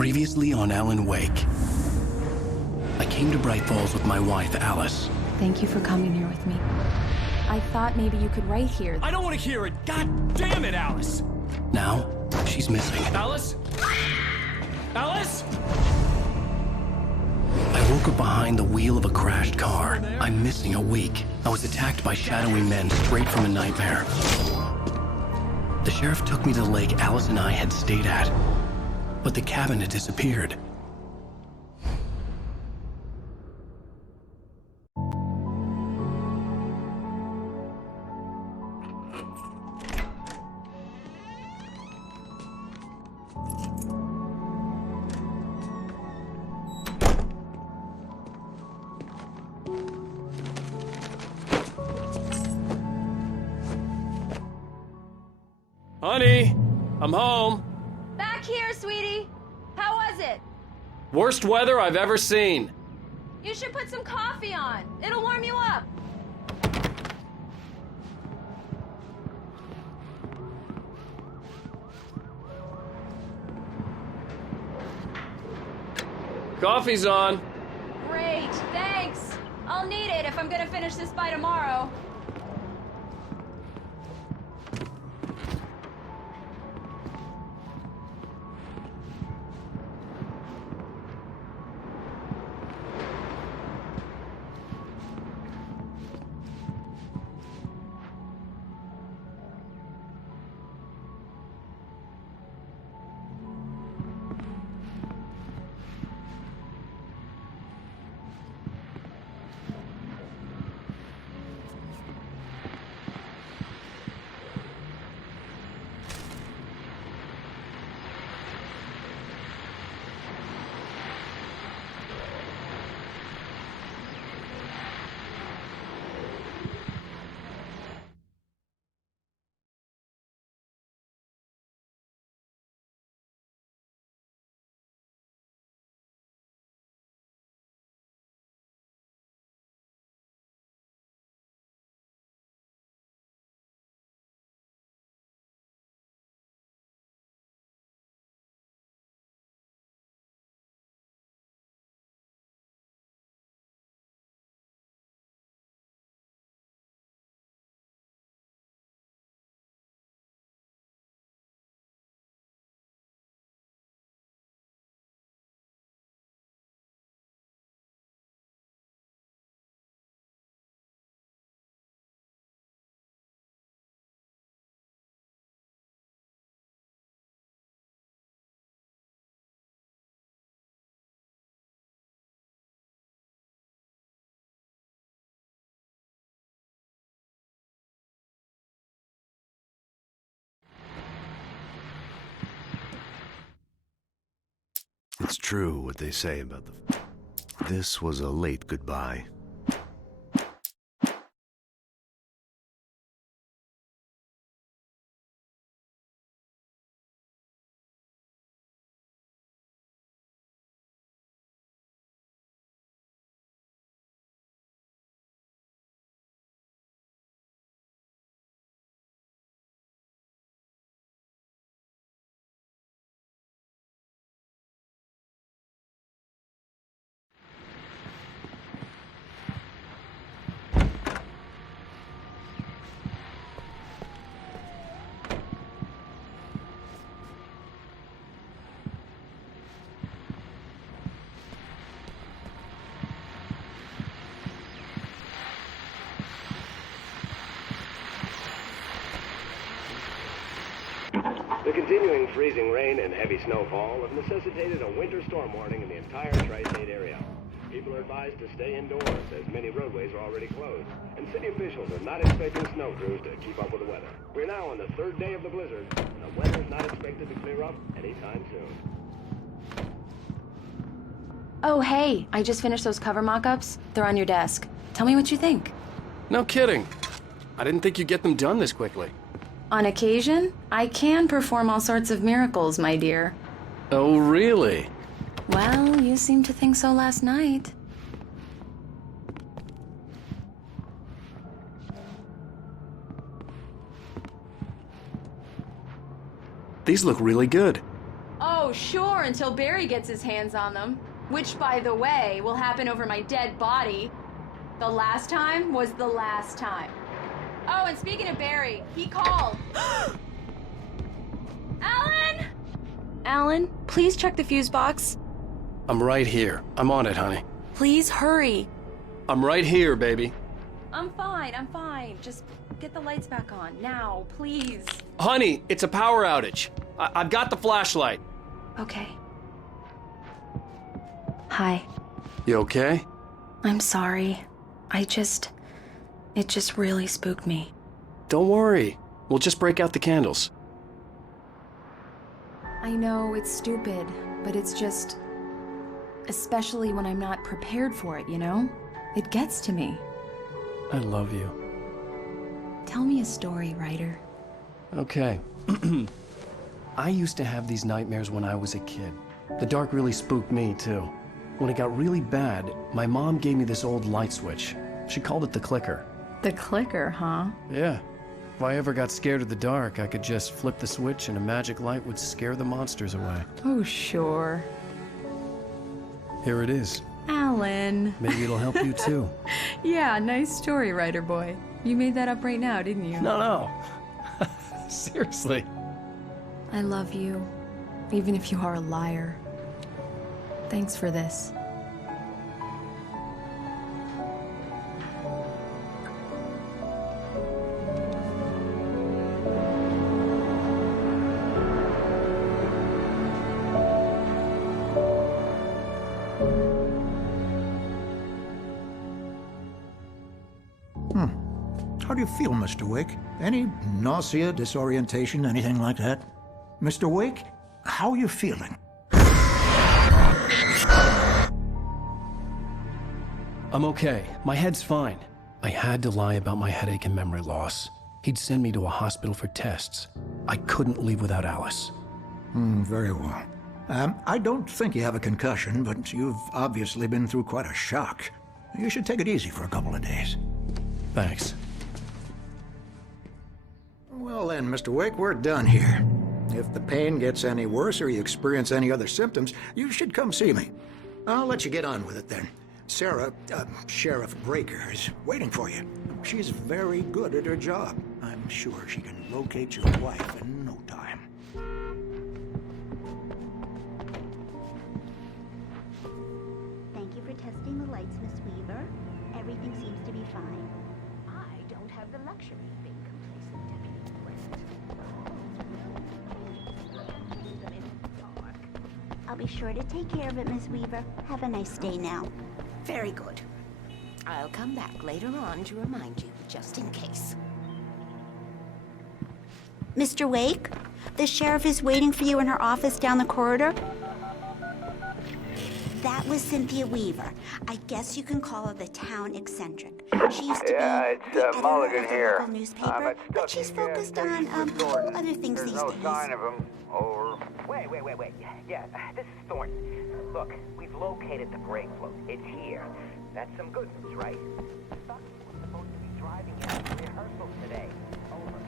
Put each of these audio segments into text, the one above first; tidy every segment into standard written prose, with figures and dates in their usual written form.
Previously on Alan Wake. I came to Bright Falls with my wife, Alice. Thank you for coming here with me. I thought maybe you could write here. I don't want to hear it! God damn it, Alice! Now, she's missing. Alice? Alice? I woke up behind the wheel of a crashed car. I'm missing a week. I was attacked by shadowy men straight from a nightmare. The sheriff took me to the lake Alice and I had stayed at, but the cabin had disappeared. Honey, I'm home. Back here, sweetie. How was it? Worst weather I've ever seen. You should put some coffee on. It'll warm you up. Coffee's on. Great, thanks. I'll need it if I'm gonna finish this by tomorrow. It's true what they say about the... This was a late goodbye. The continuing freezing rain and heavy snowfall have necessitated a winter storm warning in the entire tri-state area. People are advised to stay indoors as many roadways are already closed, and city officials are not expecting snow crews to keep up with the weather. We're now on the third day of the blizzard, and the weather's not expected to clear up anytime soon. Oh, hey, I just finished those cover mock-ups. They're on your desk. Tell me what you think. No kidding. I didn't think you'd get them done this quickly. On occasion, I can perform all sorts of miracles, my dear. Oh, really? Well, you seemed to think so last night. These look really good. Oh, Oh, sure, until Barry gets his hands on them. Which, by the way, will happen over my dead body. The last time was the last time. Oh, and speaking of Barry, he called. Alan! Alan, please check the fuse box. I'm right here. I'm on it, honey. Please hurry. I'm right here, baby. I'm fine. Just get the lights back on. Now, please. Honey, it's a power outage. I've got the flashlight. Okay. Hi. You okay? I'm sorry. It just really spooked me. Don't worry. We'll just break out the candles. I know it's stupid, but it's just... Especially when I'm not prepared for it, you know? It gets to me. I love you. Tell me a story, writer. Okay. I used to have these nightmares when I was a kid. The dark really spooked me, too. When it got really bad, my mom gave me this old light switch. She called it the clicker. The clicker, huh? Yeah. If I ever got scared of the dark, I could just flip the switch and a magic light would scare the monsters away. Oh, sure. Here it is. Alan. Maybe it'll help you, too. Yeah, nice story, writer boy. You made that up right now, didn't you? No. Seriously. I love you, even if you are a liar. Thanks for this. How do you feel, Mr. Wake? Any nausea, disorientation, anything like that? Mr. Wake, how are you feeling? I'm okay. My head's fine. I had to lie about my headache and memory loss. He'd send me to a hospital for tests. I couldn't leave without Alice. Very well. I don't think you have a concussion, but you've obviously been through quite a shock. You should take it easy for a couple of days. Thanks. Well then, Mr. Wake, we're done here. If the pain gets any worse or you experience any other symptoms, you should come see me. I'll let you get on with it then. Sarah, Sheriff Breaker, is waiting for you. She's very good at her job. I'm sure she can locate your wife in no time. Thank you for testing the lights, Miss Weaver. Everything seems to be fine. I don't have the luxury of being complacent, Deputy West. I'll be sure to take care of it, Miss Weaver. Have a nice day now. Very good. I'll come back later on to remind you, just in case. Mr. Wake, the sheriff is waiting for you in her office down the corridor. That was Cynthia Weaver. I guess you can call her the town eccentric. She used to be the editor Mulligan of the here. local newspaper, but she's focused on other things these days. There's no sign of him. Over. Wait. Yeah, this is Thornton. Look, we've located the brake float. It's here. That's some good news, right? Stucky was supposed to be driving it at the rehearsal today. Over.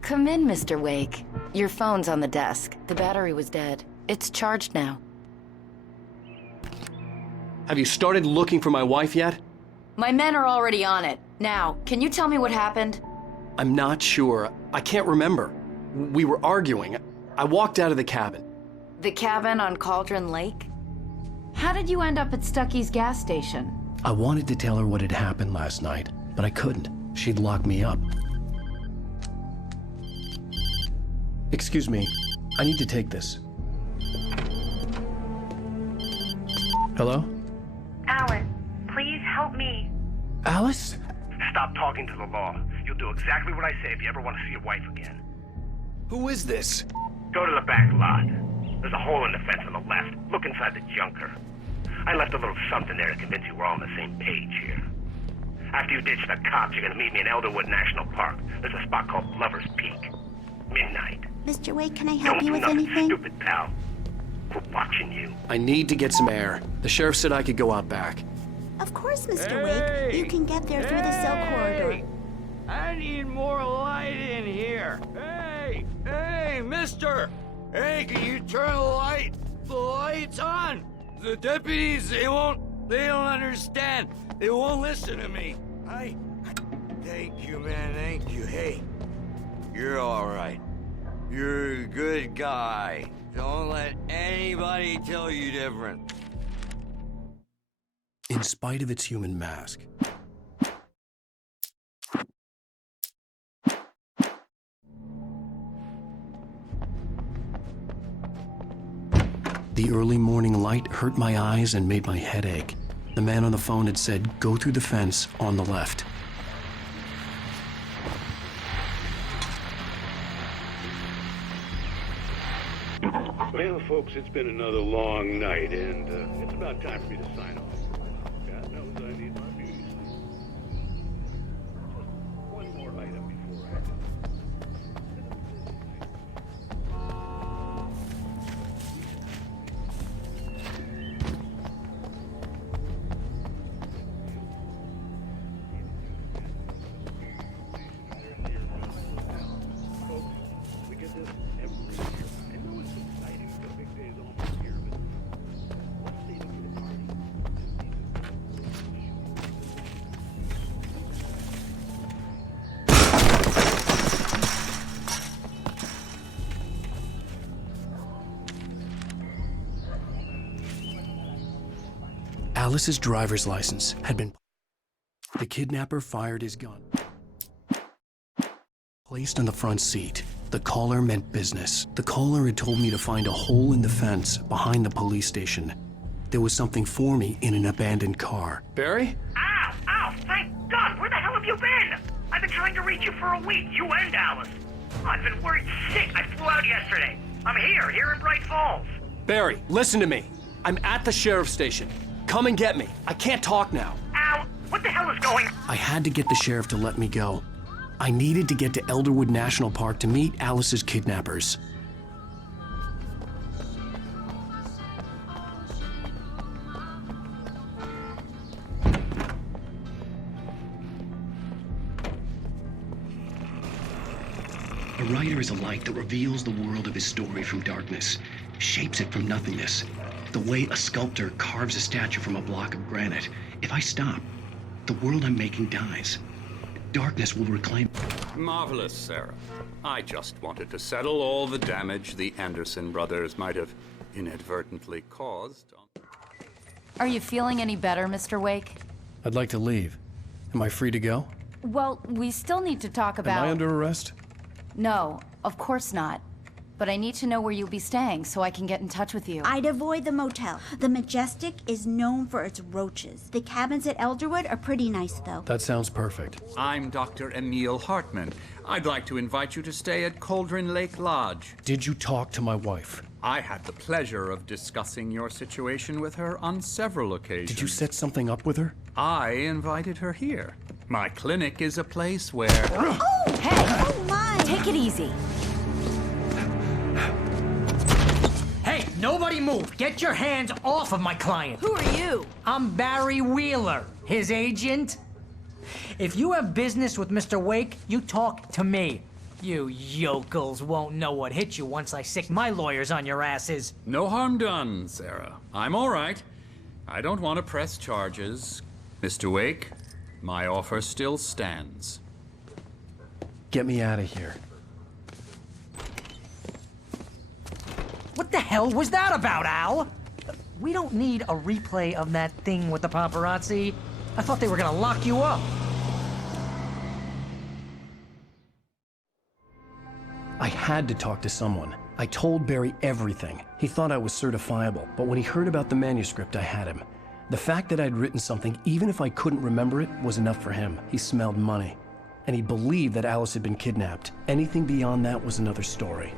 Come in, Mr. Wake. Your phone's on the desk. The battery was dead. It's charged now. Have you started looking for my wife yet? My men are already on it. Now, can you tell me what happened? I'm not sure. I can't remember. We were arguing. I walked out of the cabin. The cabin on Cauldron Lake? How did you end up at Stucky's gas station? I wanted to tell her what had happened last night, but I couldn't. She'd locked me up. Excuse me. I need to take this. Hello? Alan, please help me. Alice? Stop talking to the law. You'll do exactly what I say if you ever want to see your wife again. Who is this? Go to the back lot. There's a hole in the fence on the left. Look inside the junker. I left a little something there to convince you we're all on the same page here. After you ditch the cops, you're gonna meet me in Elderwood National Park. There's a spot called Lover's Peak. Midnight. Mr. Wake, can I help Don't you do with nothing anything? stupid, pal. We're watching you. I need to get some air. The sheriff said I could go out back. Of course, Mr. Wake. You can get there through the cell corridor. I need more light in here. Hey, mister! Hey, can you turn the lights on? The deputies, they don't understand. They won't listen to me. Thank you, man, thank you. Hey, you're all right. You're a good guy. Don't let anybody tell you different. In spite of its human mask, the early morning light hurt my eyes and made my head ache. The man on the phone had said, "Go through the fence on the left." Well, folks, it's been another long night, and it's about time for me to sign off. God knows I need my beauty sleep. Just one more item before I go. Folks, we get this every year. I know it's exciting. The big day is almost here, but let's save it for the party. Alice's driver's license had been... The kidnapper fired his gun. Placed on the front seat, the caller meant business. The caller had told me to find a hole in the fence behind the police station. There was something for me in an abandoned car. Barry? Ow! Thank God! Where the hell have you been? I've been trying to reach you for a week, you and Alice. I've been worried sick. I flew out yesterday. I'm here in Bright Falls. Barry, listen to me. I'm at the sheriff's station. Come and get me. I can't talk now. Ow! What the hell is going on? I had to get the sheriff to let me go. I needed to get to Elderwood National Park to meet Alice's kidnappers. A writer is a light that reveals the world of his story from darkness, shapes it from nothingness. The way a sculptor carves a statue from a block of granite. If I stop, the world I'm making dies. Darkness will reclaim... Marvelous, Sarah. I just wanted to settle all the damage the Anderson brothers might have inadvertently caused. Are you feeling any better, Mr. Wake? I'd like to leave. Am I free to go? Well, we still need to talk about... Am I under arrest? No, of course not. But I need to know where you'll be staying so I can get in touch with you. I'd avoid the motel. The Majestic is known for its roaches. The cabins at Elderwood are pretty nice, though. That sounds perfect. I'm Dr. Emil Hartman. I'd like to invite you to stay at Cauldron Lake Lodge. Did you talk to my wife? I had the pleasure of discussing your situation with her on several occasions. Did you set something up with her? I invited her here. My clinic is a place where... Oh! Hey! Oh, my! Take it easy. Hey, nobody move! Get your hands off of my client! Who are you? I'm Barry Wheeler, his agent. If you have business with Mr. Wake, you talk to me. You yokels won't know what hit you once I sick my lawyers on your asses. No harm done, Sarah. I'm all right. I don't want to press charges. Mr. Wake, my offer still stands. Get me out of here. What the hell was that about, Al? We don't need a replay of that thing with the paparazzi. I thought they were gonna lock you up. I had to talk to someone. I told Barry everything. He thought I was certifiable, but when he heard about the manuscript, I had him. The fact that I'd written something, even if I couldn't remember it, was enough for him. He smelled money. And he believed that Alice had been kidnapped. Anything beyond that was another story.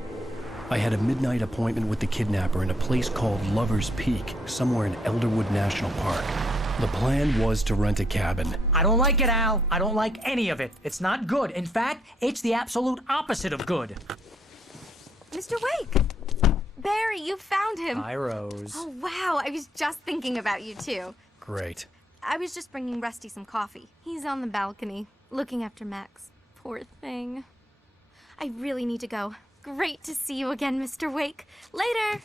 I had a midnight appointment with the kidnapper in a place called Lover's Peak, somewhere in Elderwood National Park. The plan was to rent a cabin. I don't like it, Al. I don't like any of it. It's not good. In fact, it's the absolute opposite of good. Mr. Wake! Barry, you found him! Hi, Rose. Oh, wow. I was just thinking about you, too. Great. I was just bringing Rusty some coffee. He's on the balcony, looking after Max. Poor thing. I really need to go. Great to see you again, Mr. Wake. Later!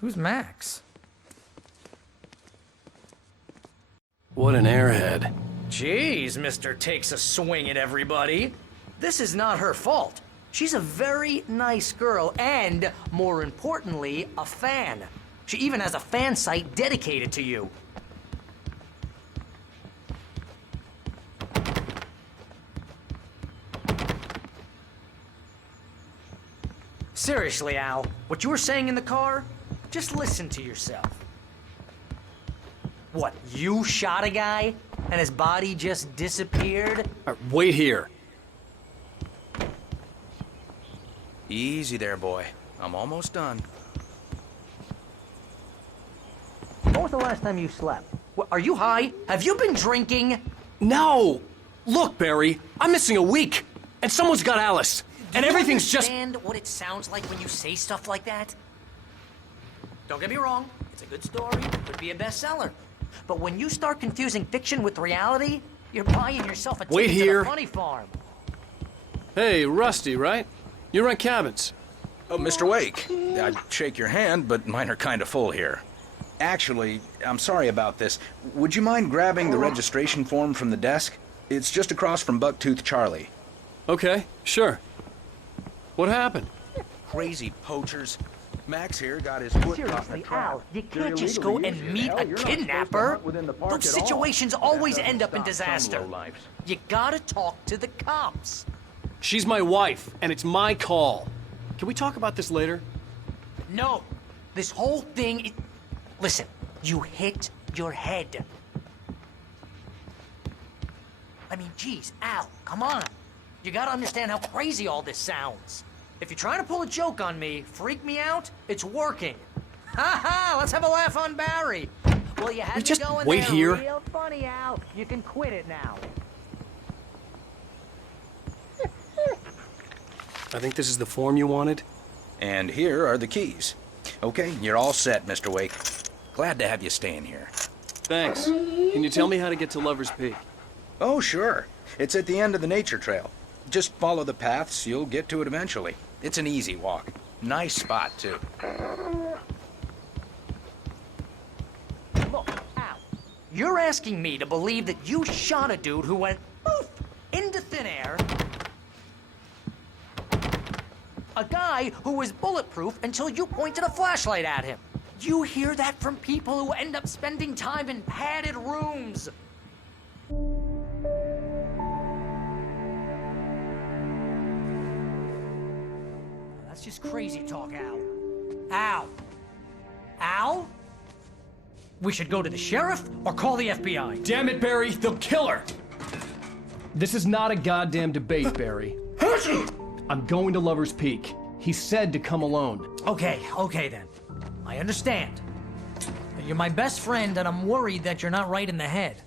Who's Max? What an airhead. Jeez, Mr. Takes a swing at everybody. This is not her fault. She's a very nice girl and, more importantly, a fan. She even has a fan site dedicated to you. Seriously, Al, what you were saying in the car? Just listen to yourself. What, you shot a guy and his body just disappeared? Wait here. Easy there, boy. I'm almost done. When was the last time you slept? What, are you high? Have you been drinking? No! Look, Barry, I'm missing a week, and someone's got Alice, and everything's just... Do you understand what it sounds like when you say stuff like that? Don't get me wrong, it's a good story, could be a bestseller. But when you start confusing fiction with reality, you're buying yourself a ticket to the funny farm. Hey, Rusty, right? You rent cabins. Oh, Mr. Wake, I'd shake your hand, but mine are kind of full here. Actually, I'm sorry about this. Would you mind grabbing the registration form from the desk? It's just across from Bucktooth Charlie. Okay, sure. What happened? Crazy poachers. Max here got his foot caught in a trap. Al, you can't just go and meet a kidnapper. Those situations always end up in disaster. You gotta talk to the cops. She's my wife, and it's my call. Can we talk about this later? No. This whole thing... Listen, you hit your head. I mean, geez, Al, come on. You gotta understand how crazy all this sounds. If you're trying to pull a joke on me, freak me out, it's working. Ha ha! Let's have a laugh on Barry. Well, you had me just going wait there here. real funny, Al. You can quit it now. I think this is the form you wanted. And here are the keys. Okay, you're all set, Mr. Wake. Glad to have you staying here. Thanks. Can you tell me how to get to Lover's Peak? Oh, sure. It's at the end of the nature trail. Just follow the paths, you'll get to it eventually. It's an easy walk. Nice spot, too. Look, Al, you're asking me to believe that you shot a dude who went poof into thin air. A guy who was bulletproof until you pointed a flashlight at him. You hear that from people who end up spending time in padded rooms. That's just crazy talk, Al. Al? Al? We should go to the sheriff or call the FBI. Damn it, Barry, they'll kill her! This is not a goddamn debate, Barry. I'm going to Lover's Peak. He said to come alone. Okay then. I understand. You're my best friend, and I'm worried that you're not right in the head.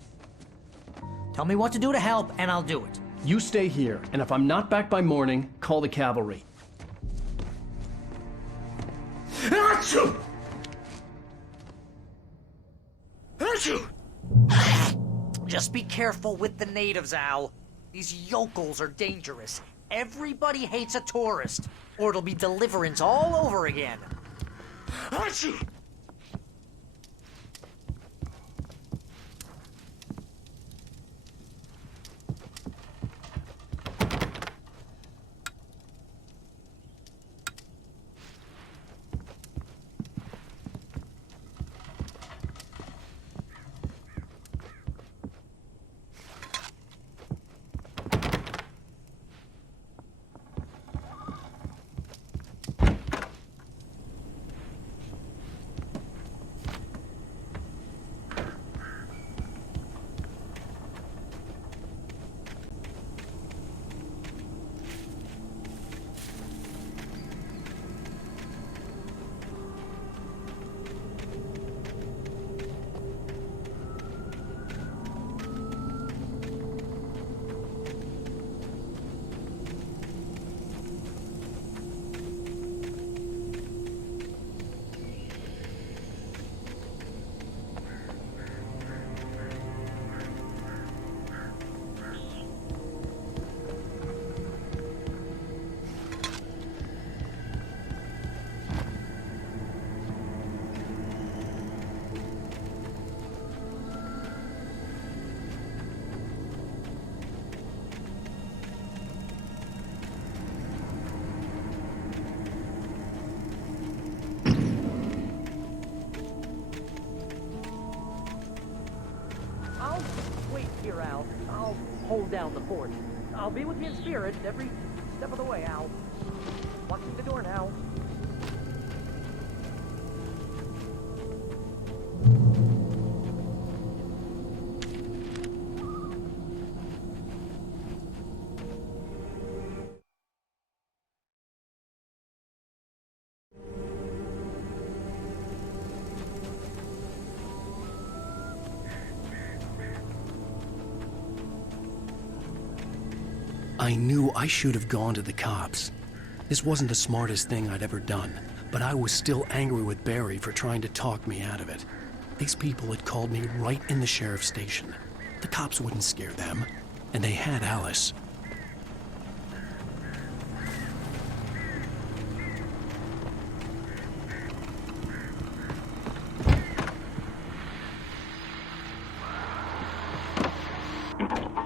Tell me what to do to help, and I'll do it. You stay here, and if I'm not back by morning, call the cavalry. Achoo! Achoo! Just be careful with the natives, Al. These yokels are dangerous. Everybody hates a tourist, or it'll be deliverance all over again. Achoo! Here, Al. I'll hold down the fort. I'll be with you in spirit every step of the way, Al. Watching the door now. I knew I should have gone to the cops. This wasn't the smartest thing I'd ever done, but I was still angry with Barry for trying to talk me out of it. These people had called me right in the sheriff's station. The cops wouldn't scare them, and they had Alice.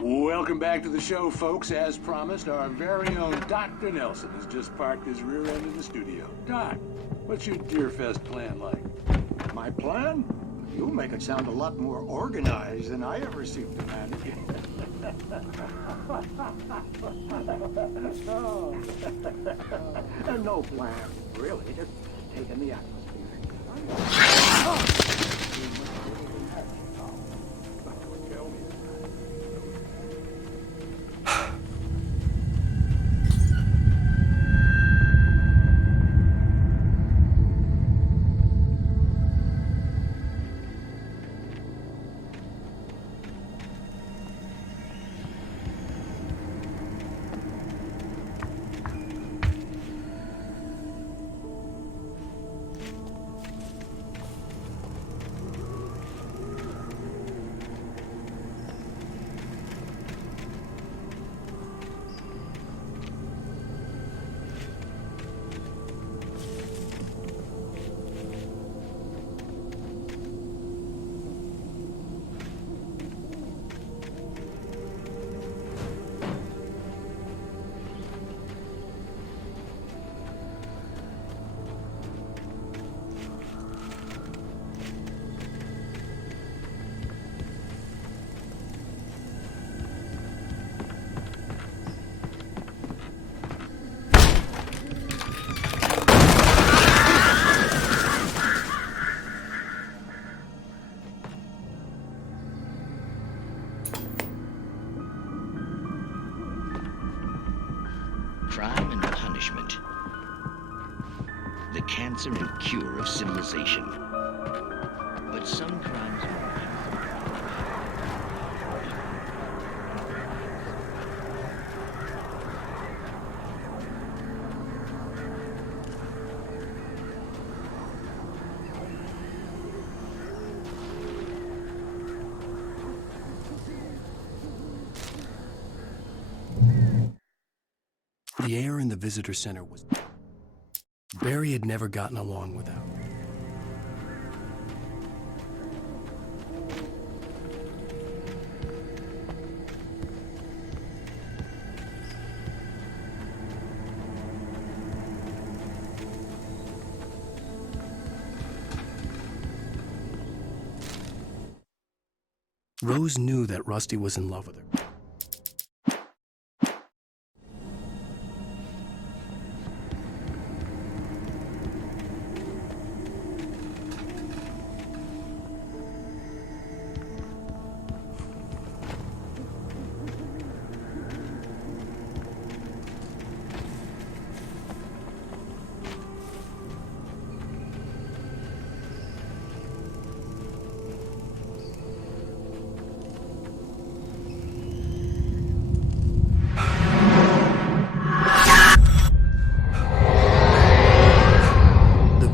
Welcome back to the show, folks. As promised, our very own Dr. Nelson has just parked his rear end in the studio. Doc, what's your Deerfest plan like? My plan? You make it sound a lot more organized than I ever seem to manage. Oh. No plan, really. Just taking the atmosphere. Crime and punishment. The cancer and cure of civilization. But some crimes are... The air in the visitor center was... Barry had never gotten along without. Rose knew that Rusty was in love with her.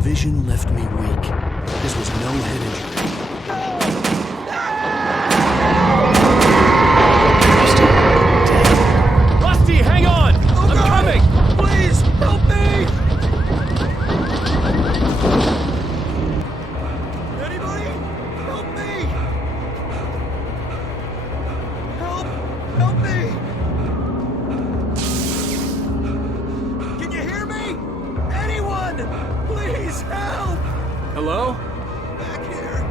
Vision left me weak. This was no head injury. Rusty, hang on! I'm coming! Please, help me! Anybody? Help me! Help me! Can you hear me? Anyone! Please help! Hello? Back here!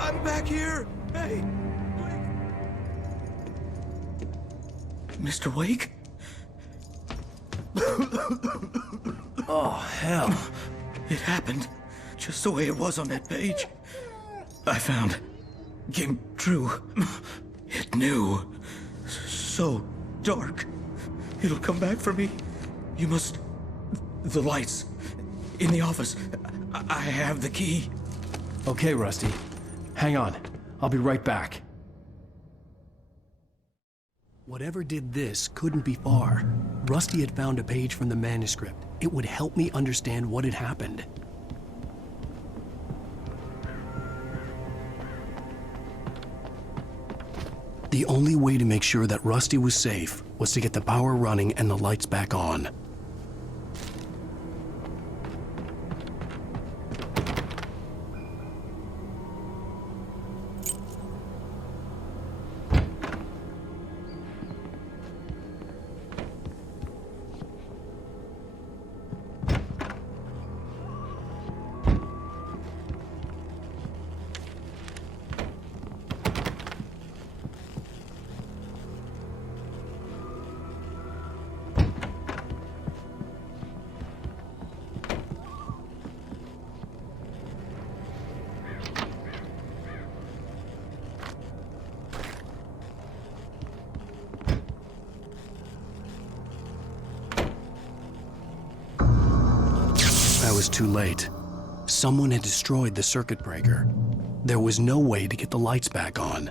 I'm back here! Hey! Mr. Wake? Oh, hell. It happened just the way it was on that page. I found. Came true. It knew. So dark. It'll come back for me. You must... The lights. In the office. I have the key. Okay, Rusty. Hang on. I'll be right back. Whatever did this couldn't be far. Rusty had found a page from the manuscript. It would help me understand what had happened. The only way to make sure that Rusty was safe was to get the power running and the lights back on. I was too late. Someone had destroyed the circuit breaker. There was no way to get the lights back on.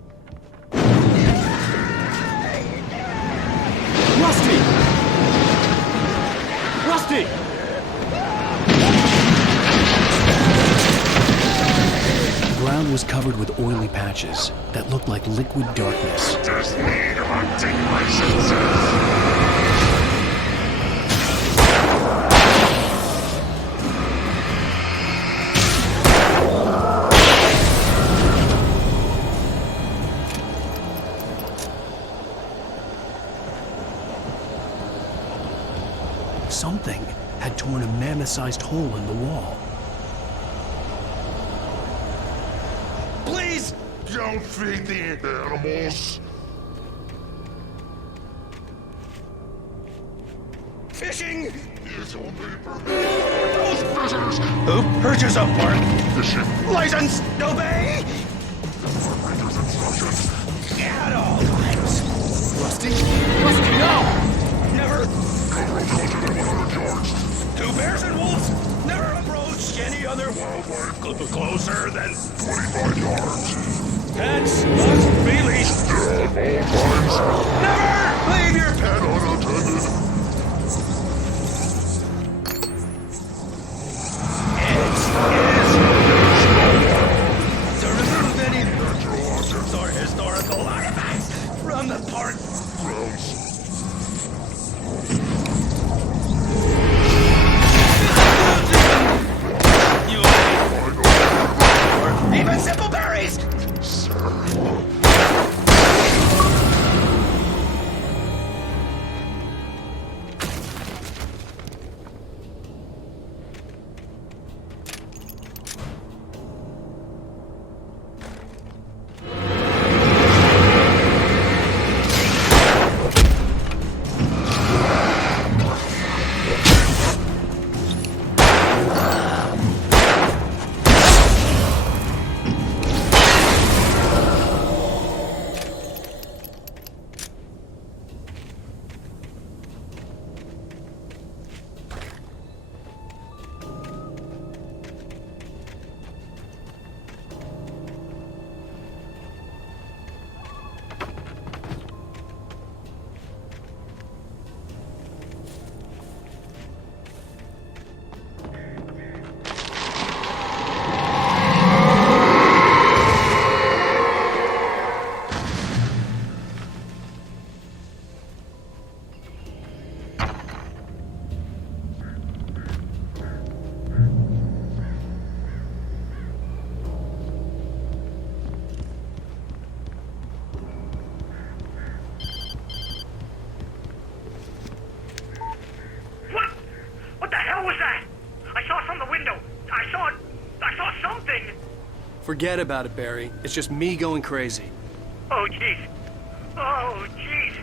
Rusty! Rusty! The ground was covered with oily patches that looked like liquid darkness. Just need hunting licenses. Something had torn a mammoth-sized hole in the wall. Please! Don't feed the animals. Fishing! It's only permitted those fishers. Who purchase a park? Fishing. License! Obey! Operator's instructions. At all times. Rusty? Rusty, no! Never. Cover 100 yards. Two bears and wolves. Never approach any other Wildlife closer than 25 yards. pets must be leashed. At all times. Never leave your pet unattended. To remove any natural objects or historical artifacts from the park grounds. Even simple berries! Forget about it, Barry. It's just me going crazy. Oh, jeez. Oh, jeez.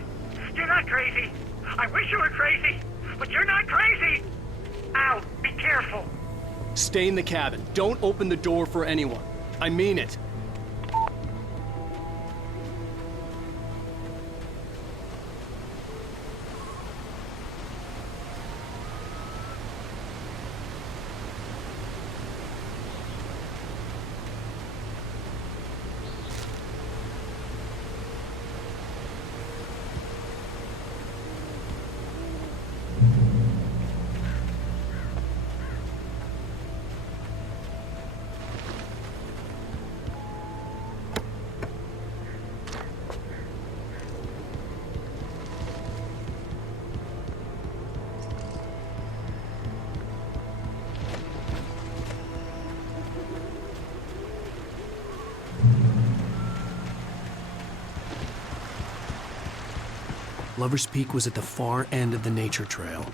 You're not crazy. I wish you were crazy, but you're not crazy. Ow, be careful. Stay in the cabin. Don't open the door for anyone. I mean it. Lover's Peak was at the far end of the nature trail.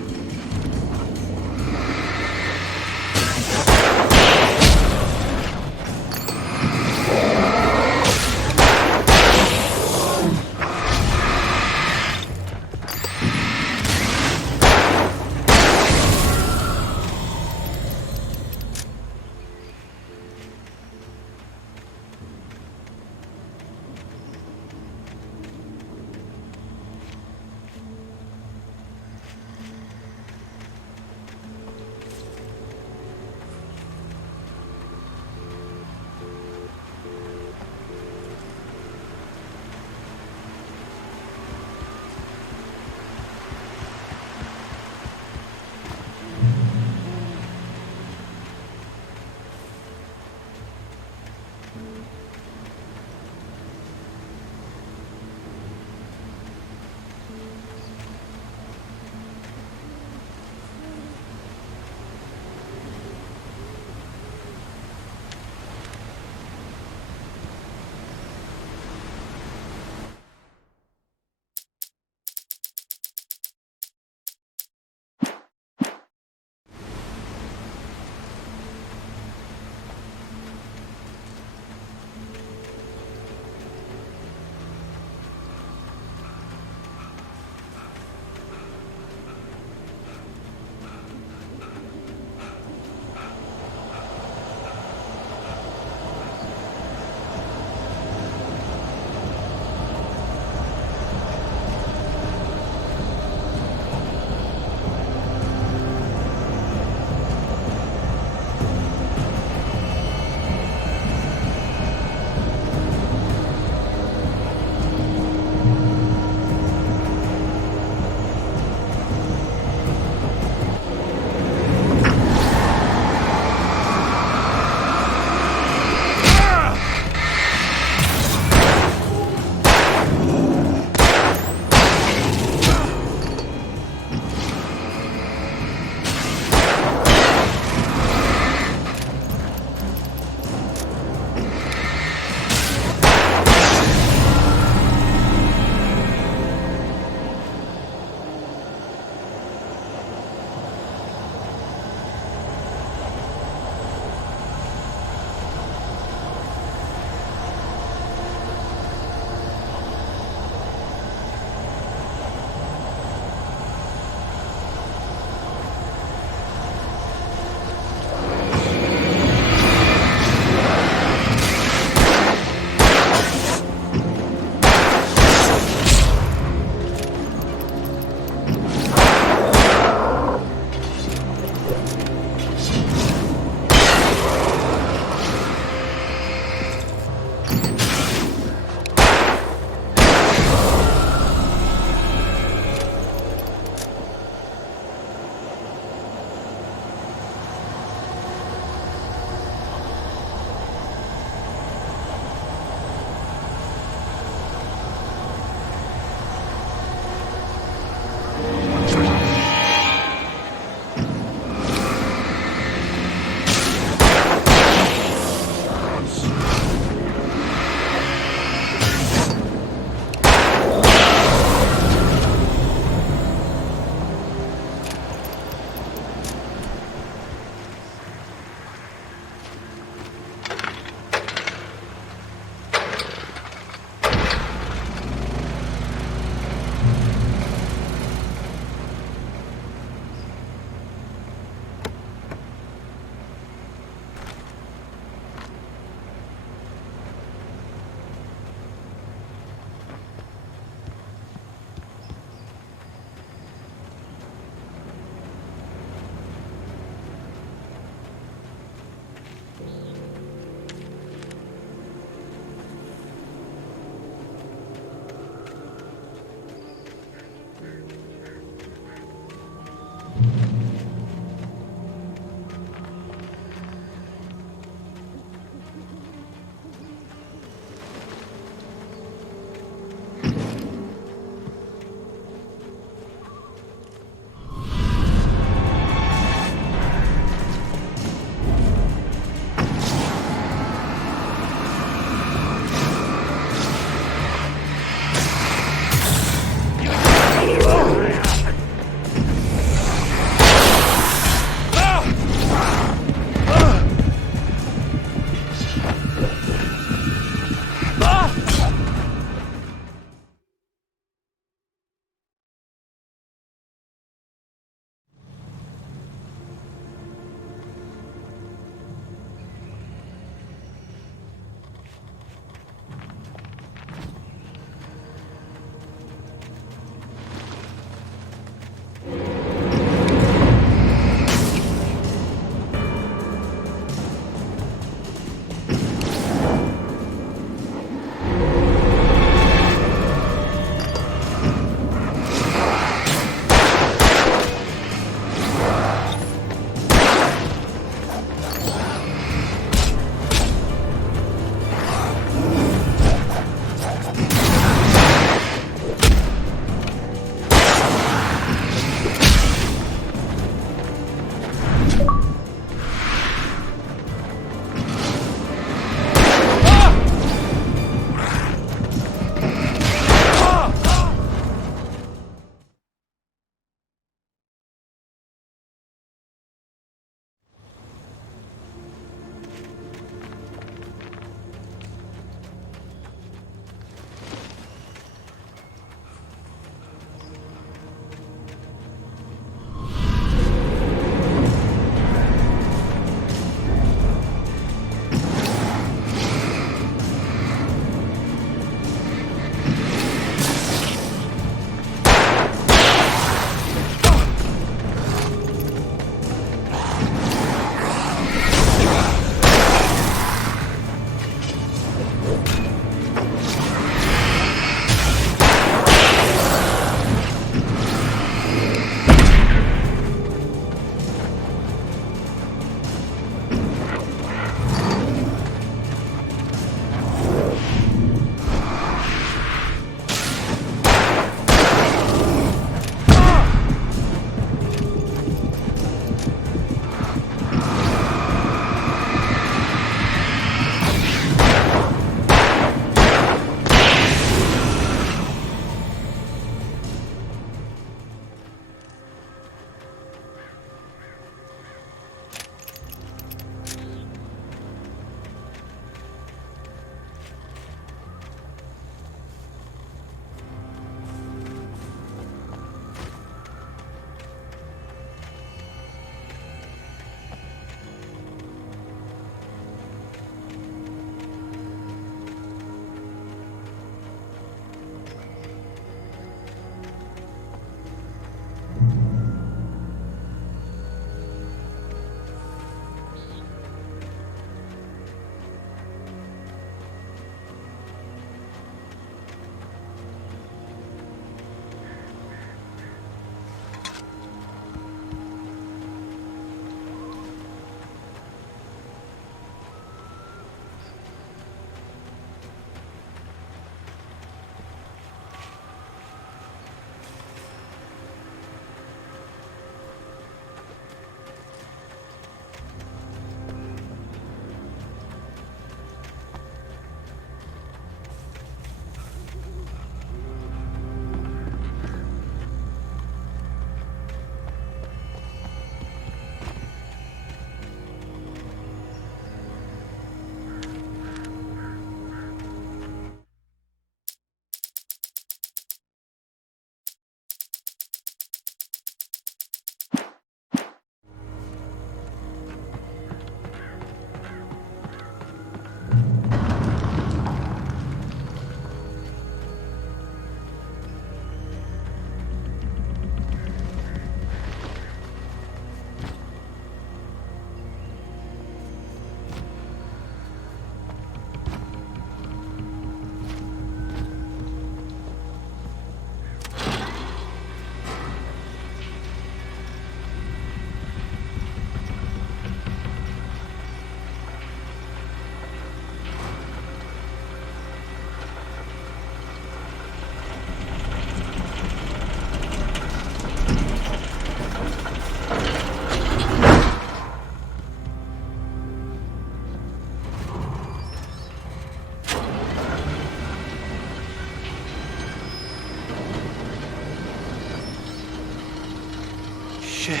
Shit.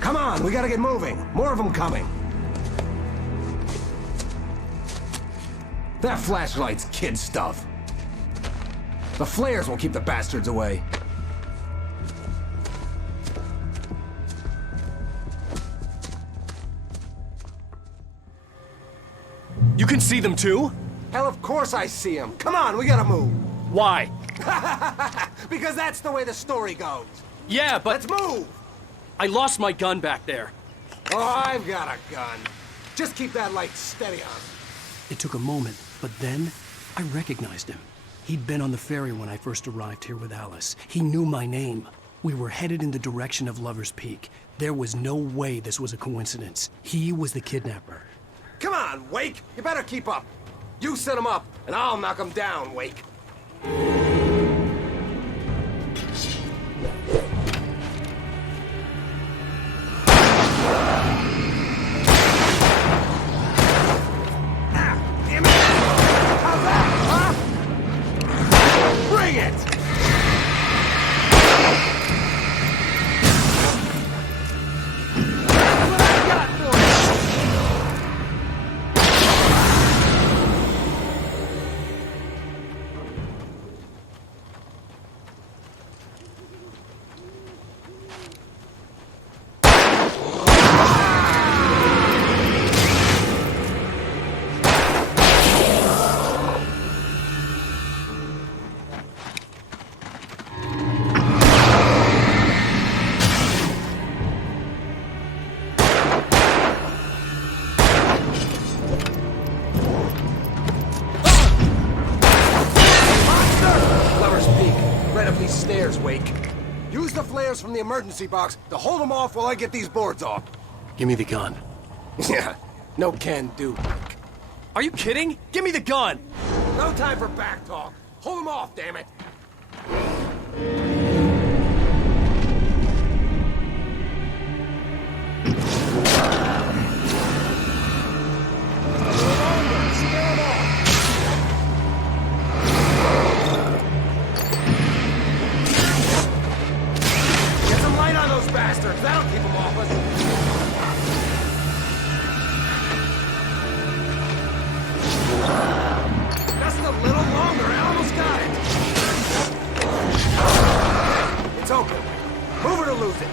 Come on, we gotta get moving. More of them coming. That flashlight's kid stuff. The flares will keep the bastards away. You can see them too? Hell, of course I see them. Come on, we gotta move. Why? Because that's the way the story goes. Yeah, but... Let's move! I lost my gun back there. Oh, I've got a gun. Just keep that light steady on. It took a moment, but then I recognized him. He'd been on the ferry when I first arrived here with Alice. He knew my name. We were headed in the direction of Lover's Peak. There was no way this was a coincidence. He was the kidnapper. Come on, Wake! You better keep up. You set him up, and I'll knock him down, Wake. Bring it! Stairs, Wake. Use the flares from the emergency box to hold them off while I get these boards off. Give me the gun. Yeah, no can do. Are you kidding? Give me the gun! No time for back talk. Hold them off, damn it. Bastards, that'll keep them off us. Just a little longer, I almost got it. It's open. Move it or lose it.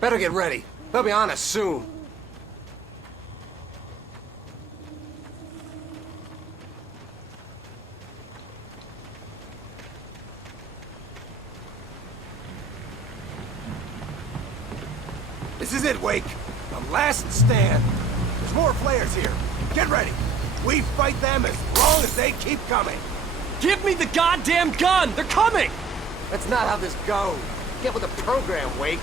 Better get ready. They'll be on us soon. This is it, Wake. The last stand. There's more flares here. Get ready. We fight them as long as they keep coming. Give me the goddamn gun! They're coming! That's not how this goes. Get with the program, Wake.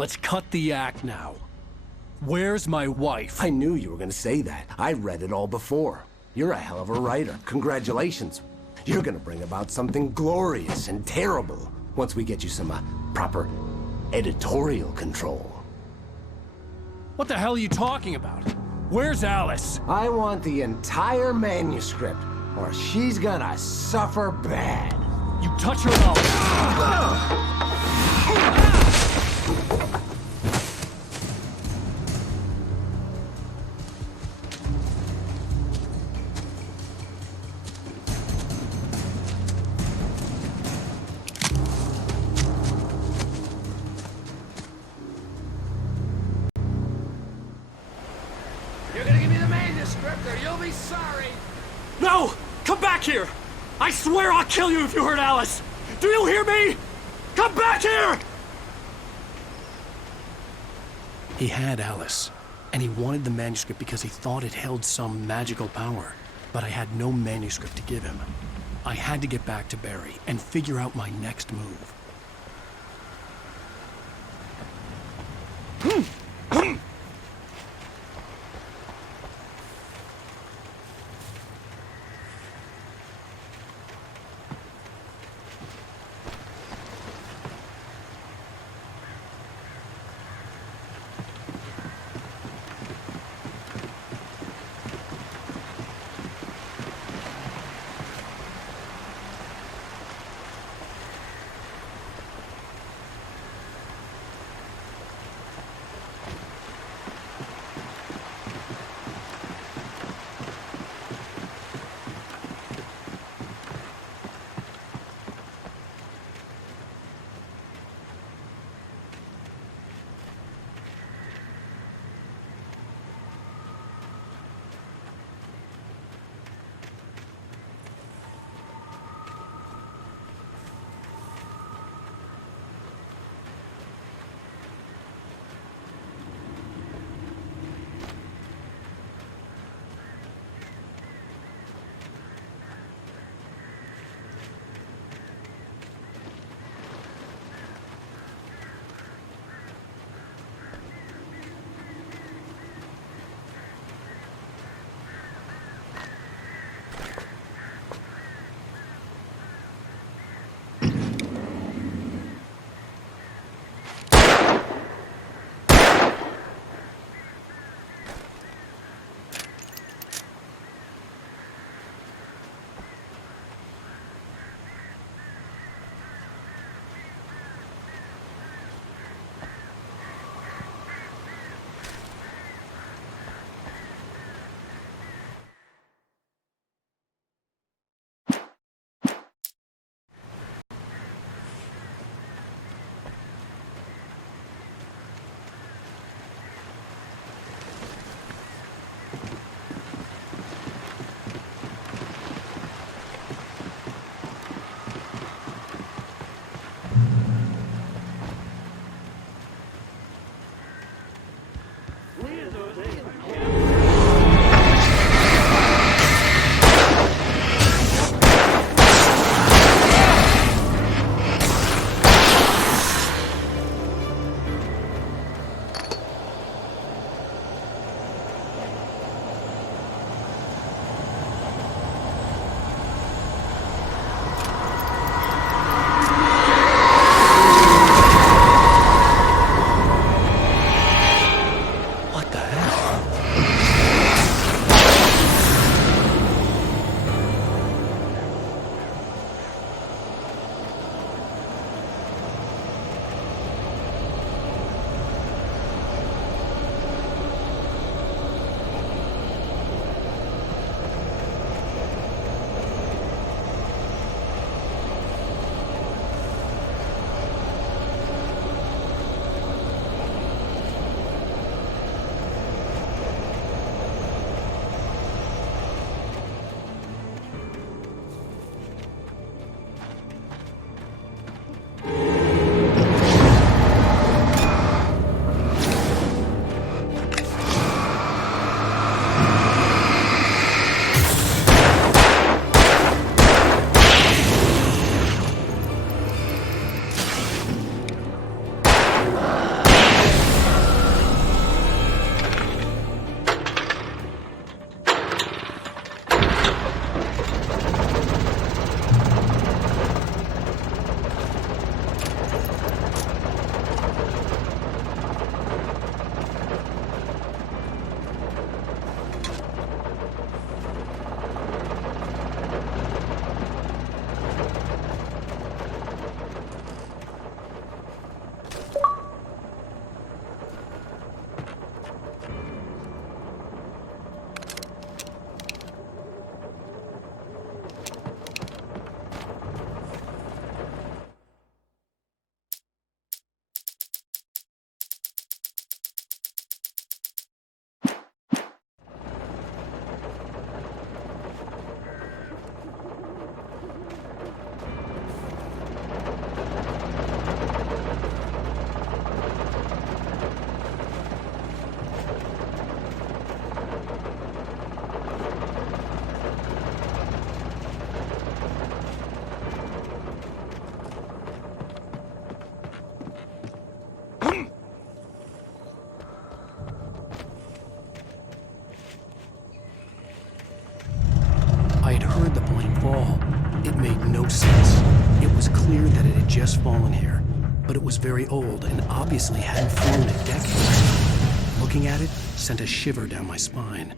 Let's cut the act now. Where's my wife? I knew you were gonna say that. I read it all before. You're a hell of a writer. Congratulations. You're gonna bring about something glorious and terrible once we get you some proper editorial control. What the hell are you talking about? Where's Alice? I want the entire manuscript, or she's gonna suffer bad. You touch her and I'll... You're gonna give me the manuscript or you'll be sorry. No! Come back here! I swear I'll kill you if you hurt Alice! Do you hear me? Come back here! He had Alice, and he wanted the manuscript because he thought it held some magical power. But I had no manuscript to give him. I had to get back to Barry and figure out my next move. sense. It was clear that it had just fallen here, but it was very old and obviously hadn't fallen in decades. Looking at it sent a shiver down my spine.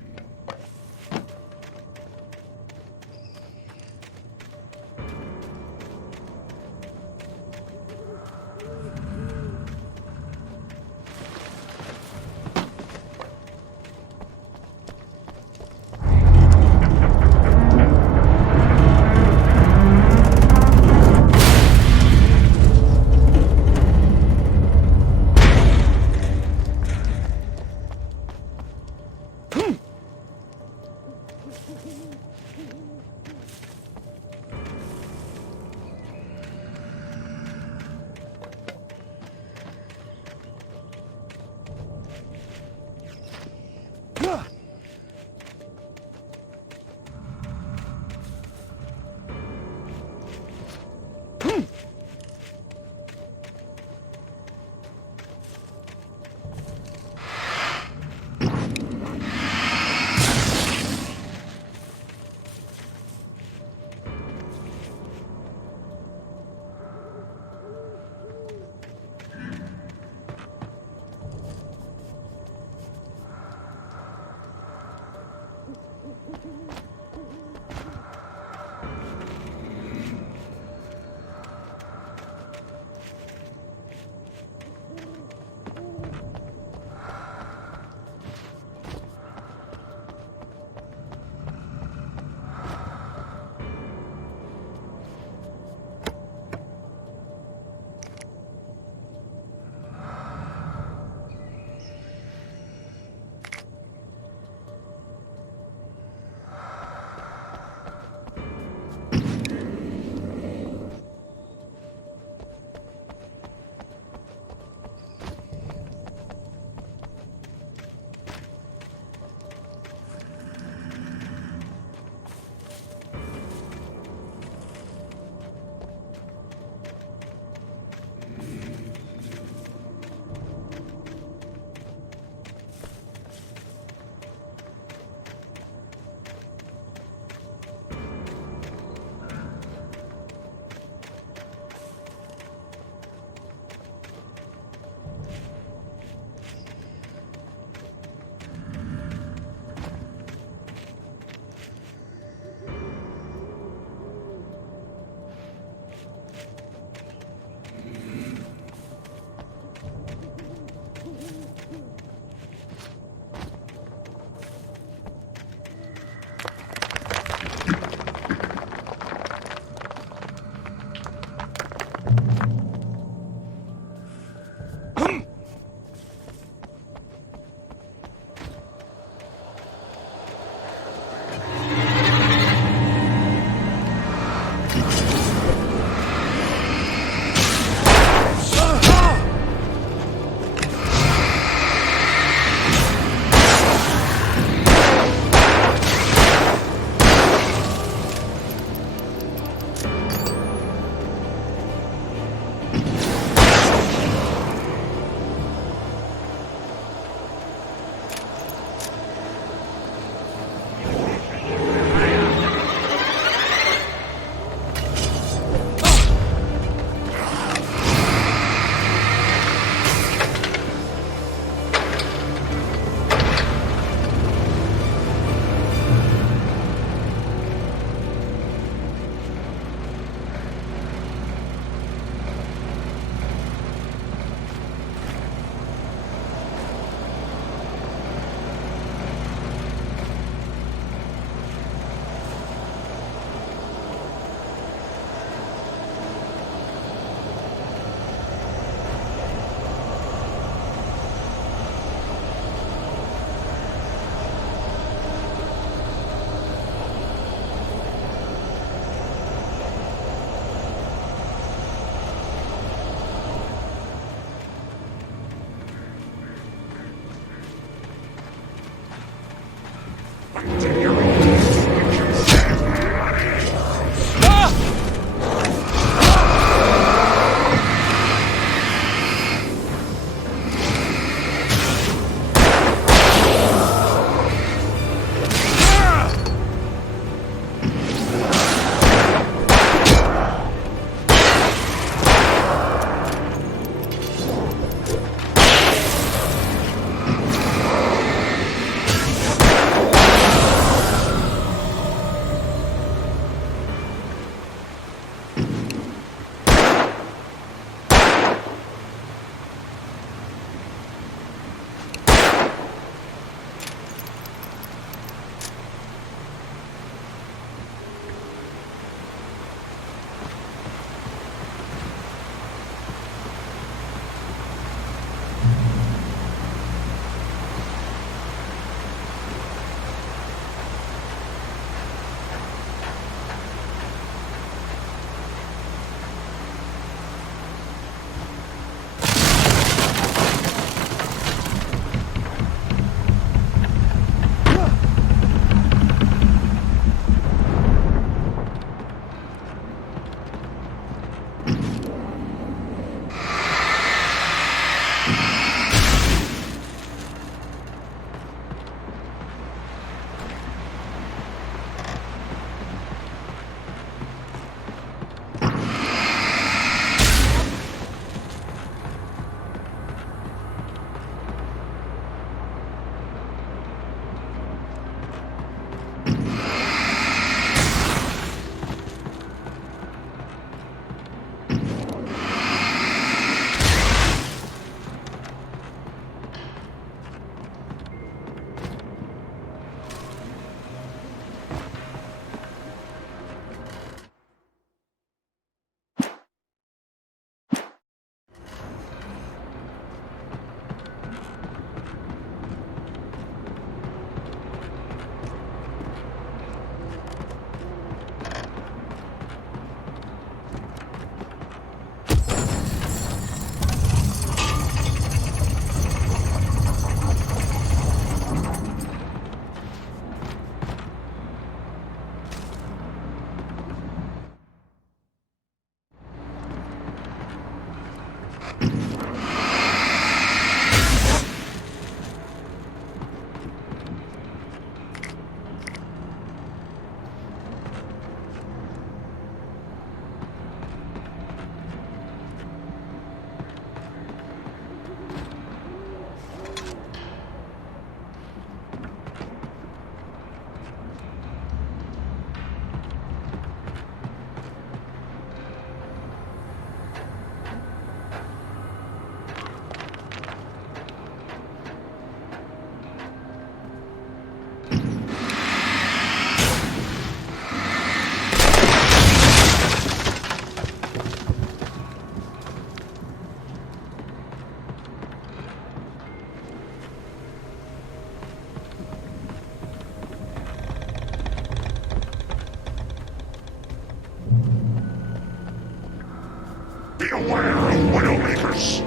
Beware of Widowmakers!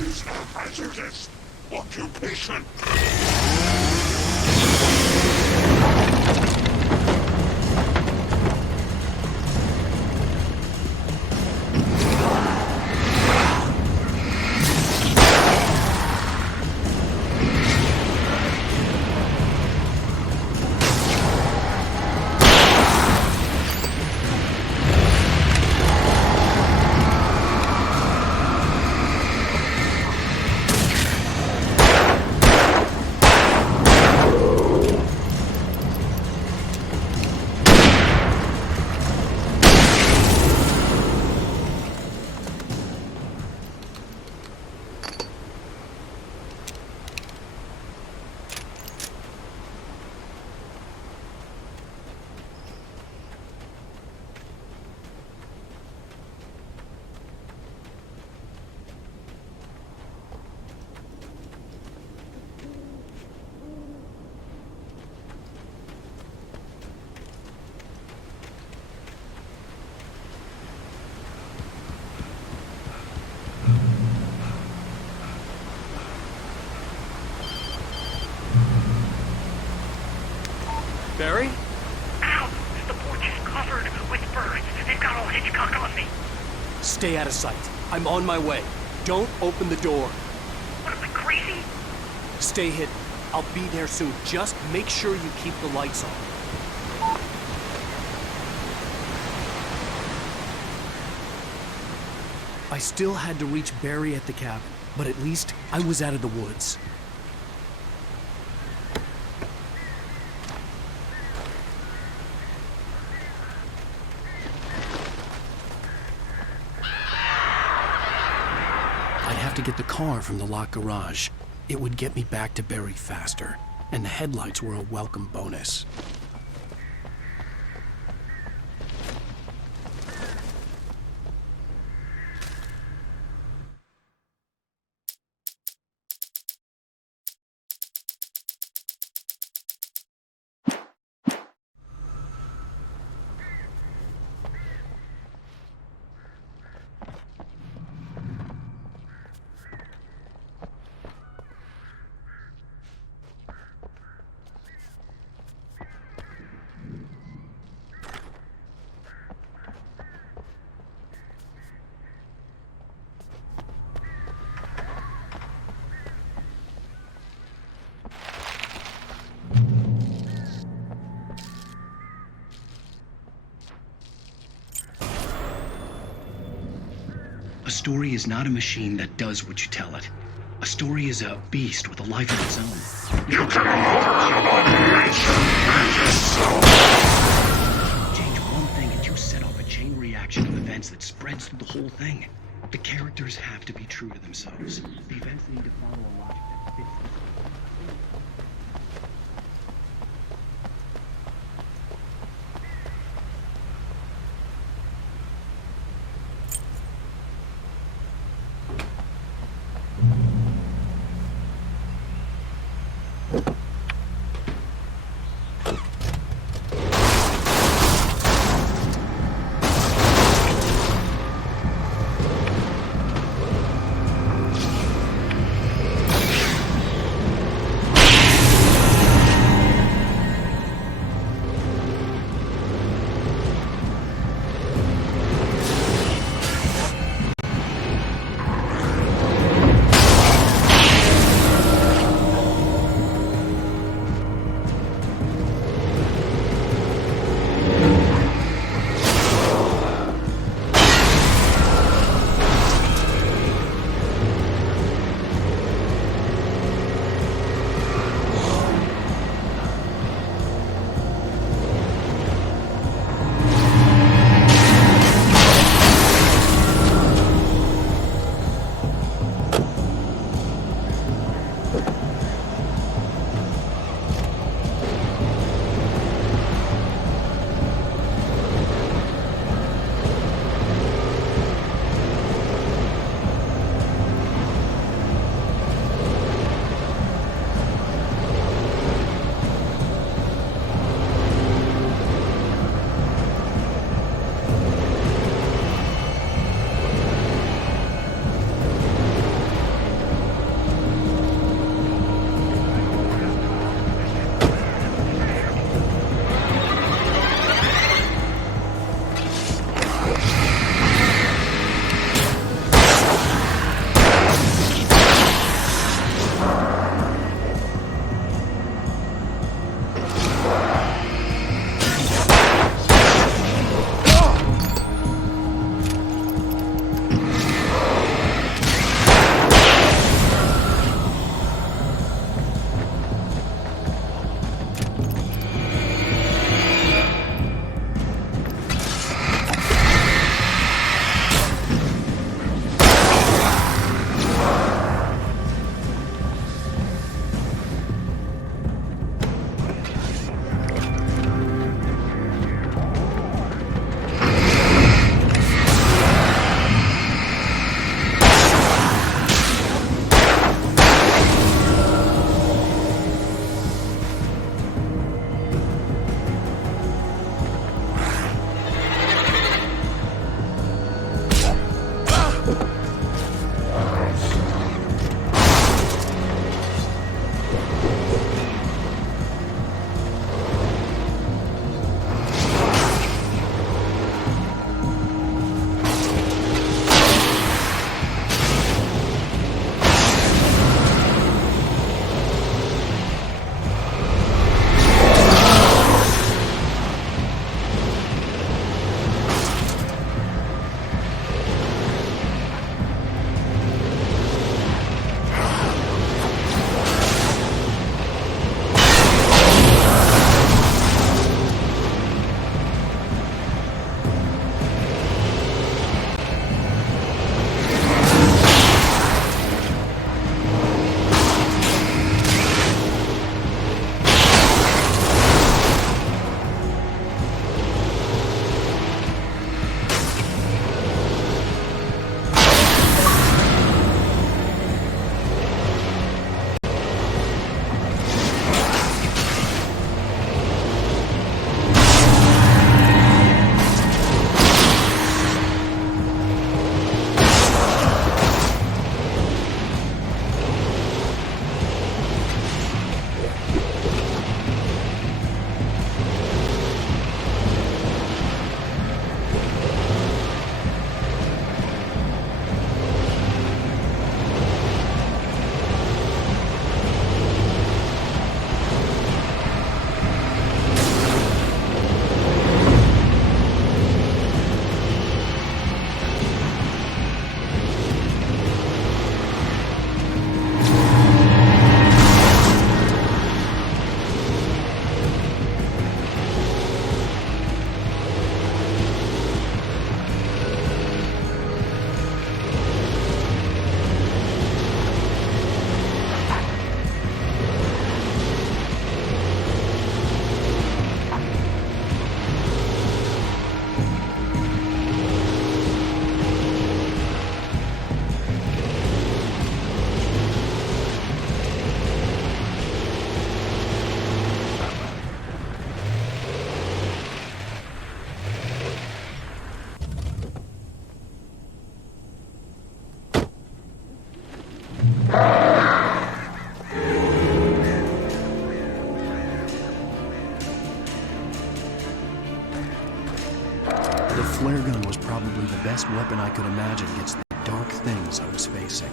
Is a hazardous occupation. Barry? Ow! The porch is covered with birds. They've got all Hitchcock on me. Stay out of sight. I'm on my way. Don't open the door. What, am I crazy? Stay hidden. I'll be there soon. Just make sure you keep the lights on. I still had to reach Barry at the cabin, but at least I was out of the woods. I'd have to get the car from the locked garage. It would get me back to Barry faster, and the headlights were a welcome bonus. A story is not a machine that does what you tell it. A story is a beast with a life of its own. You can learn about nature and yourself. Change one thing and you set off a chain reaction of events that spreads through the whole thing. The characters have to be true to themselves. The events need to follow a logic that fits the story. the best weapon I could imagine against the dark things I was facing.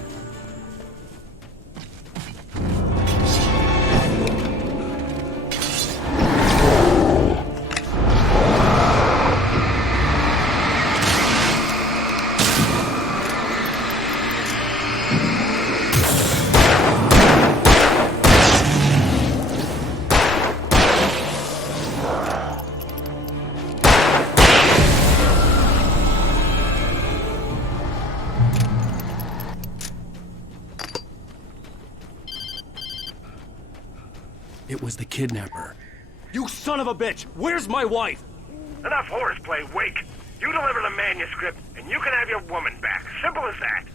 It was the kidnapper. You son of a bitch! Where's my wife? Enough horseplay, Wake. You deliver the manuscript, and you can have your woman back. Simple as that.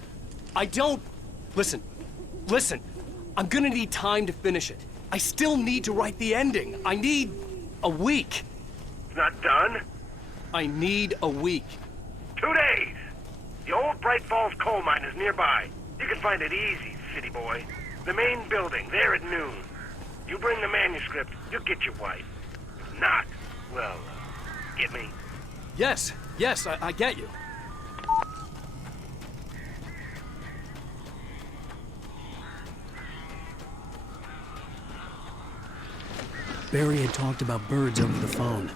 I don't... Listen. I'm gonna need time to finish it. I still need to write the ending. I need a week. It's not done? I need a week. 2 days. The old Bright Falls coal mine is nearby. You can find it easy, city boy. The main building, there at noon. You bring the manuscript, you'll get your wife. If not, well, get me? Yes, I get you. Barry had talked about birds over the phone.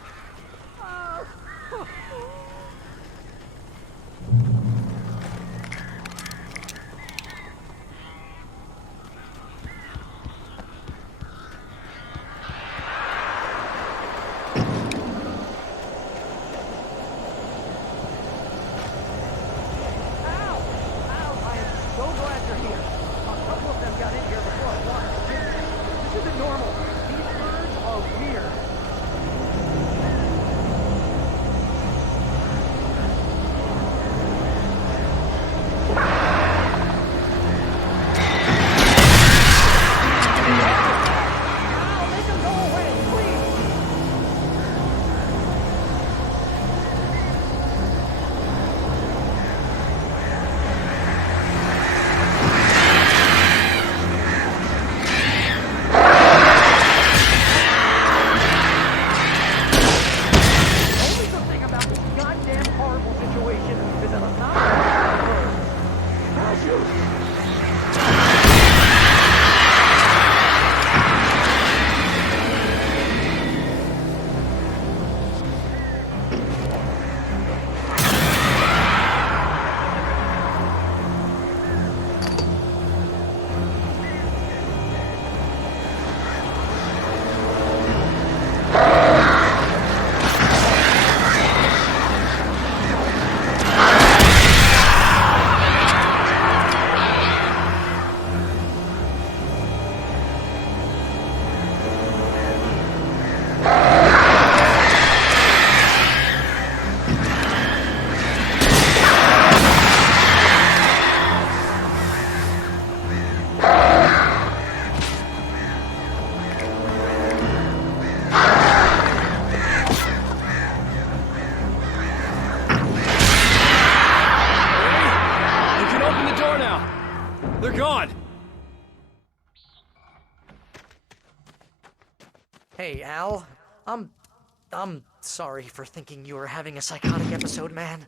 Hey, Al. I'm sorry for thinking you were having a psychotic episode, man.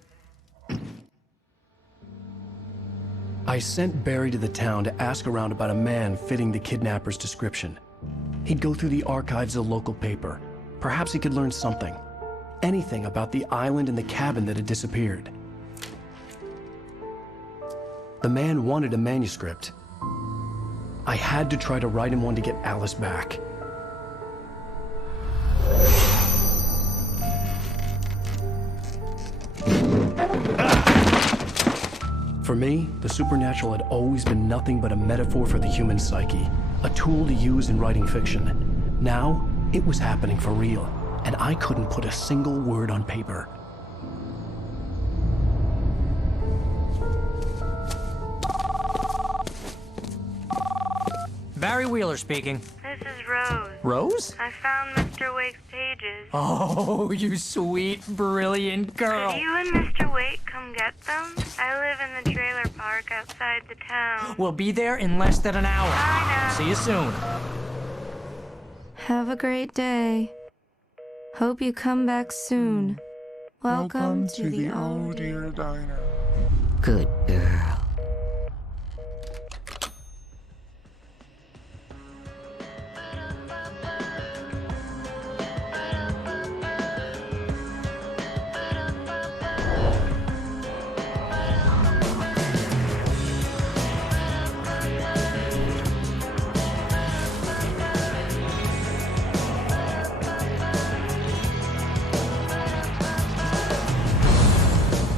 I sent Barry to the town to ask around about a man fitting the kidnapper's description. He'd go through the archives of the local paper. Perhaps he could learn something. Anything about the island and the cabin that had disappeared. The man wanted a manuscript. I had to try to write him one to get Alice back. For me, the supernatural had always been nothing but a metaphor for the human psyche, a tool to use in writing fiction. Now, it was happening for real, and I couldn't put a single word on paper. Barry Wheeler speaking. This is Rose. Rose? I found Mr. Wake's pages. Oh, you sweet, brilliant girl. Could you and Mr. Wake come get them? I live in the trailer park outside the town. We'll be there in less than an hour. I know. See you soon. Have a great day. Hope you come back soon. Welcome to the Oh Dear Diner. Good girl.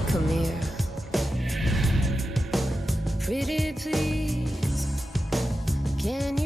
Come here. Pretty please, can